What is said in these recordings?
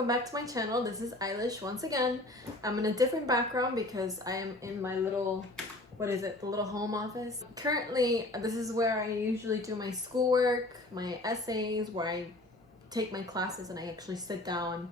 welcome back to my channel. This is Eilish once again. I'm in a different background because I am in my little, the little home office. Currently, this is where I usually do my schoolwork, my essays, where I take my classes and I actually sit down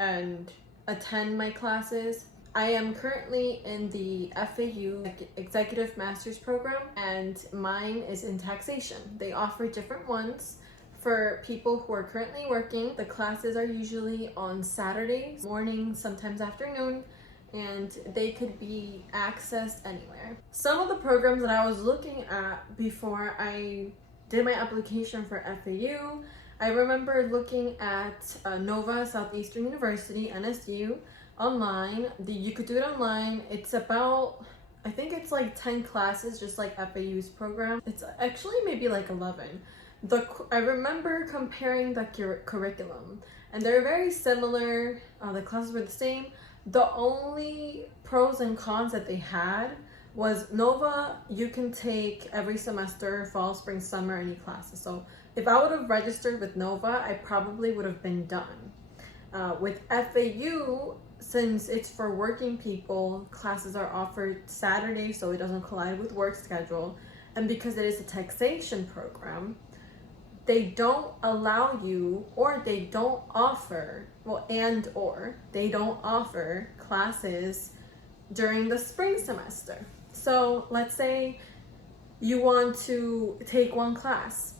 and attend my classes. I am currently in the FAU Executive Master's Program and mine is in taxation. They offer different ones. For people who are currently working, the classes are usually on Saturdays, morning, sometimes afternoon, and they could be accessed anywhere. Some of the programs that I was looking at before I did my application for FAU, I remember looking at Nova Southeastern University, NSU, online. You could do it online. It's about, I think it's like 10 classes, just like FAU's program. It's actually maybe like 11. I remember comparing the curriculum and they're very similar. The classes were the same. The only pros and cons that they had was Nova, you can take every semester, fall, spring, summer, any classes. So if I would have registered with Nova, I probably would have been done. With FAU, since it's for working people, classes are offered Saturday so it doesn't collide with work schedule. And because it is a taxation program, they don't allow you, or they don't offer, they don't offer classes during the spring semester. So let's say you want to take one class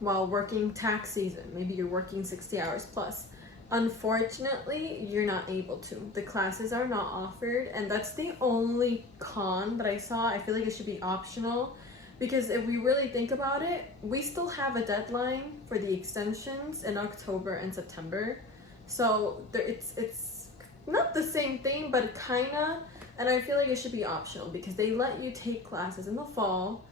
while working tax season. Maybe you're working 60 hours plus. Unfortunately, you're not able to. The classes are not offered, and that's the only con that I saw. I feel like it should be optional. Because if we really think about it, we still have a deadline for the extensions in October and September. So it's not the same thing, but kinda. And I feel like it should be optional because they let you take classes in the fall,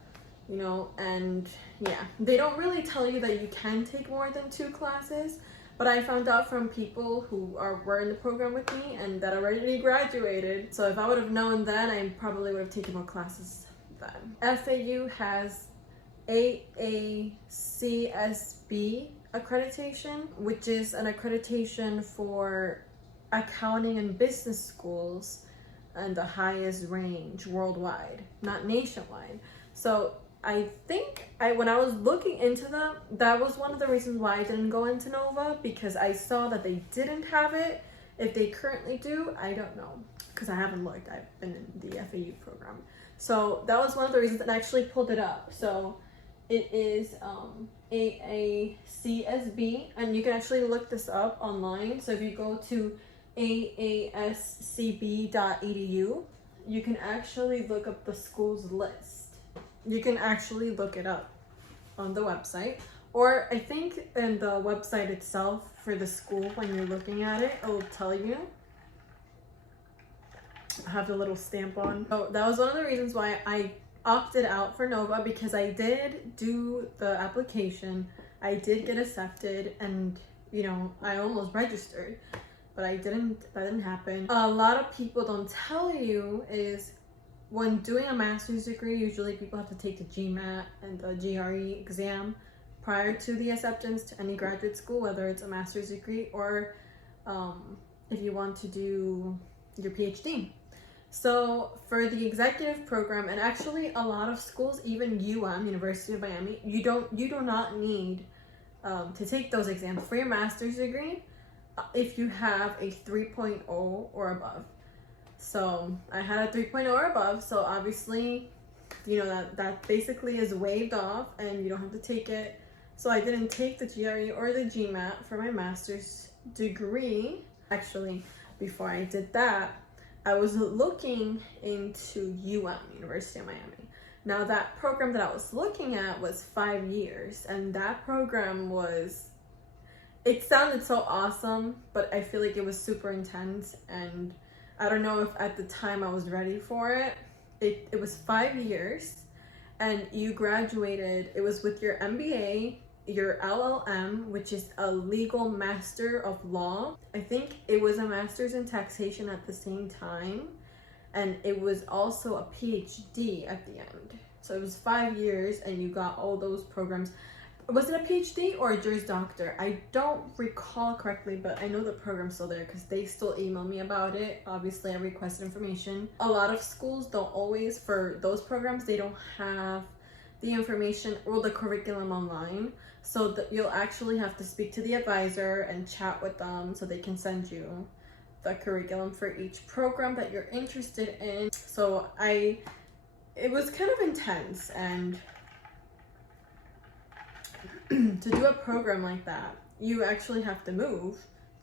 you know, and yeah. They don't really tell you that you can take more than 2 classes, but I found out from people who were in the program with me and that already graduated. So if I would have known then, I probably would have taken more classes. FAU has Csb Accreditation, which is an accreditation for accounting and business schools and the highest range worldwide, not nationwide. So I think when I was looking into them, that was one of the reasons why I didn't go into Nova, because I saw that they didn't have it. If they currently do, I don't know, because I haven't looked. I've been in the FAU program. So that was one of the reasons, and I actually pulled it up. So it is AACSB, and you can actually look this up online. So if you go to aascb.edu, you can actually look up the school's list. You can actually look it up on the website, or I think in the website itself for the school, when you're looking at it, it will tell you. I have the little stamp on. So that was one of the reasons why I opted out for Nova, because I did do the application. I did get accepted, and you know, I almost registered, but that didn't happen. A lot of people don't tell you is when doing a master's degree, usually people have to take the GMAT and the GRE exam prior to the acceptance to any graduate school, whether it's a master's degree or if you want to do your PhD. So for the executive program, and actually a lot of schools, even University of Miami, you do not need to take those exams for your master's degree if you have a 3.0 or above. So I had a 3.0 or above, so obviously, you know, that basically is waived off and you don't have to take it. So I didn't take the GRE or the GMAT for my master's degree. Actually, before I did that, I was looking into University of Miami. Now that program that I was looking at was 5 years, and that program it sounded so awesome, but I feel like it was super intense, and I don't know if at the time I was ready for it. It was 5 years, and you graduated, it was with your MBA, your LLM, which is a legal master of law. I think it was a master's in taxation at the same time, and it was also a PhD at the end. So it was 5 years and you got all those programs. was it a PhD or a Juris Doctor? I don't recall correctly, but I know the program's still there because they still email me about it. Obviously, I requested information. A lot of schools don't always, for those programs, they don't have the information or the curriculum online. So that you'll actually have to speak to the advisor and chat with them so they can send you the curriculum for each program that you're interested in. So it was kind of intense, and to do a program like that, you actually have to move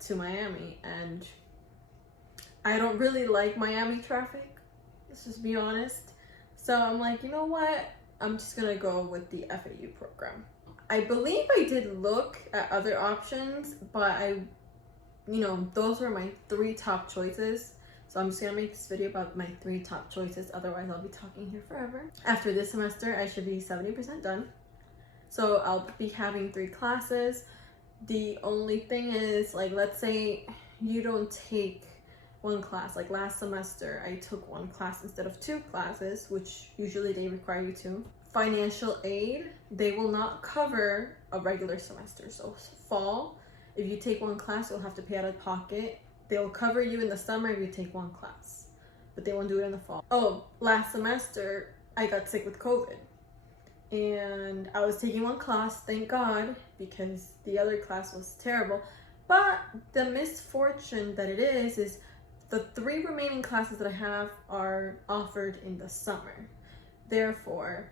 to Miami, and I don't really like Miami traffic, let's just be honest. So I'm like, you know what? I'm just gonna go with the FAU program. I believe I did look at other options, but those were my 3 top choices. So I'm just gonna make this video about my 3 top choices, otherwise I'll be talking here forever. After this semester, I should be 70% done. So I'll be having 3 classes. The only thing is, like, let's say you don't take 1 class. Like last semester, I took 1 class instead of 2 classes, which usually they require you to. Financial aid, they will not cover a regular semester. So fall, if you take 1 class, you'll have to pay out of pocket. They'll cover you in the summer if you take 1 class, but they won't do it in the fall. Oh, last semester, I got sick with COVID. And I was taking 1 class, thank God, because the other class was terrible. But the misfortune that it is the 3 remaining classes that I have are offered in the summer. Therefore,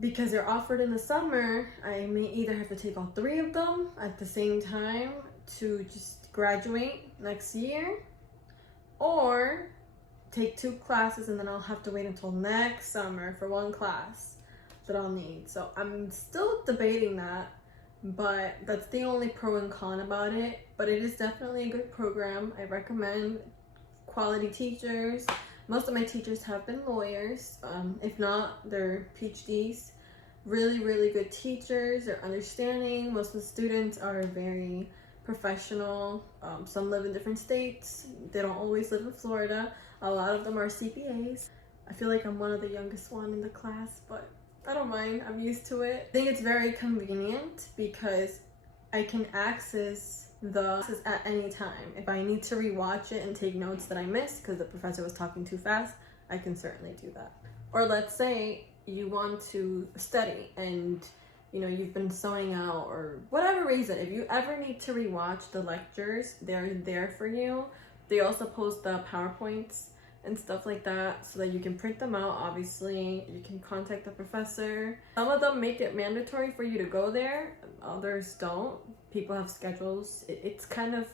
because they're offered in the summer, I may either have to take all 3 of them at the same time to just graduate next year, or take 2 classes and then I'll have to wait until next summer for 1 class that I'll need. So I'm still debating that, but that's the only pro and con about it. But it is definitely a good program. I recommend quality teachers. Most of my teachers have been lawyers. If not, they're PhDs. Really, really good teachers. They're understanding. Most of the students are very professional. Some live in different states. They don't always live in Florida. A lot of them are CPAs. I feel like I'm one of the youngest one in the class, but I don't mind, I'm used to it. I think it's very convenient because I can access the classes at any time. If I need to rewatch it and take notes that I missed because the professor was talking too fast, I can certainly do that. Or let's say you want to study and you've been zoning out or whatever reason. If you ever need to rewatch the lectures, they're there for you. They also post the PowerPoints and stuff like that so that you can print them out. Obviously, you can contact the professor. Some of them make it mandatory for you to go there, others don't. People have schedules. It's kind of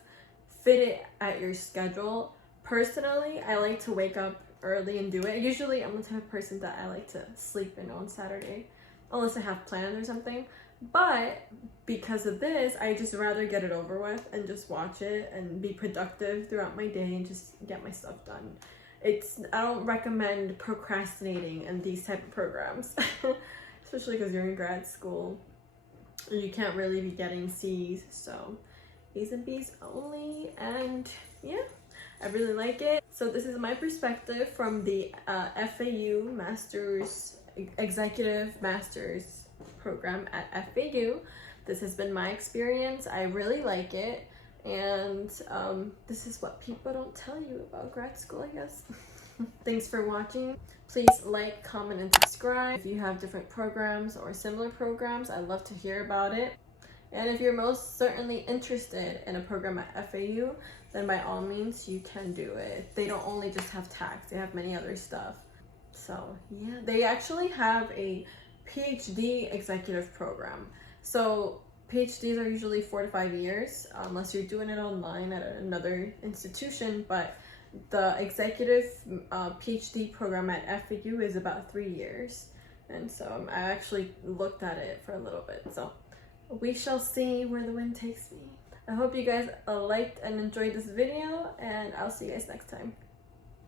fitted at your schedule. Personally, I like to wake up early and do it. Usually, I'm the type of person that I like to sleep in on Saturday, unless I have plans or something. But because of this, I just rather get it over with and just watch it and be productive throughout my day and just get my stuff done. I don't recommend procrastinating in these type of programs, especially because you're in grad school. You can't really be getting C's, so A's and B's only, and yeah, I really like it. So this is my perspective from the FAU Masters, Executive Masters program at FAU. This has been my experience. I really like it. And this is what people don't tell you about grad school, I guess. Thanks for watching. Please like, comment, and subscribe. If you have different programs or similar programs, I'd love to hear about it. And if you're most certainly interested in a program at FAU, then by all means, you can do it. They don't only just have tax, they have many other stuff. So yeah, they actually have a PhD executive program. So PhDs are usually 4 to 5 years, unless you're doing it online at another institution, but the executive PhD program at FAU is about 3 years. And so I actually looked at it for a little bit. So we shall see where the wind takes me. I hope you guys liked and enjoyed this video, and I'll see you guys next time.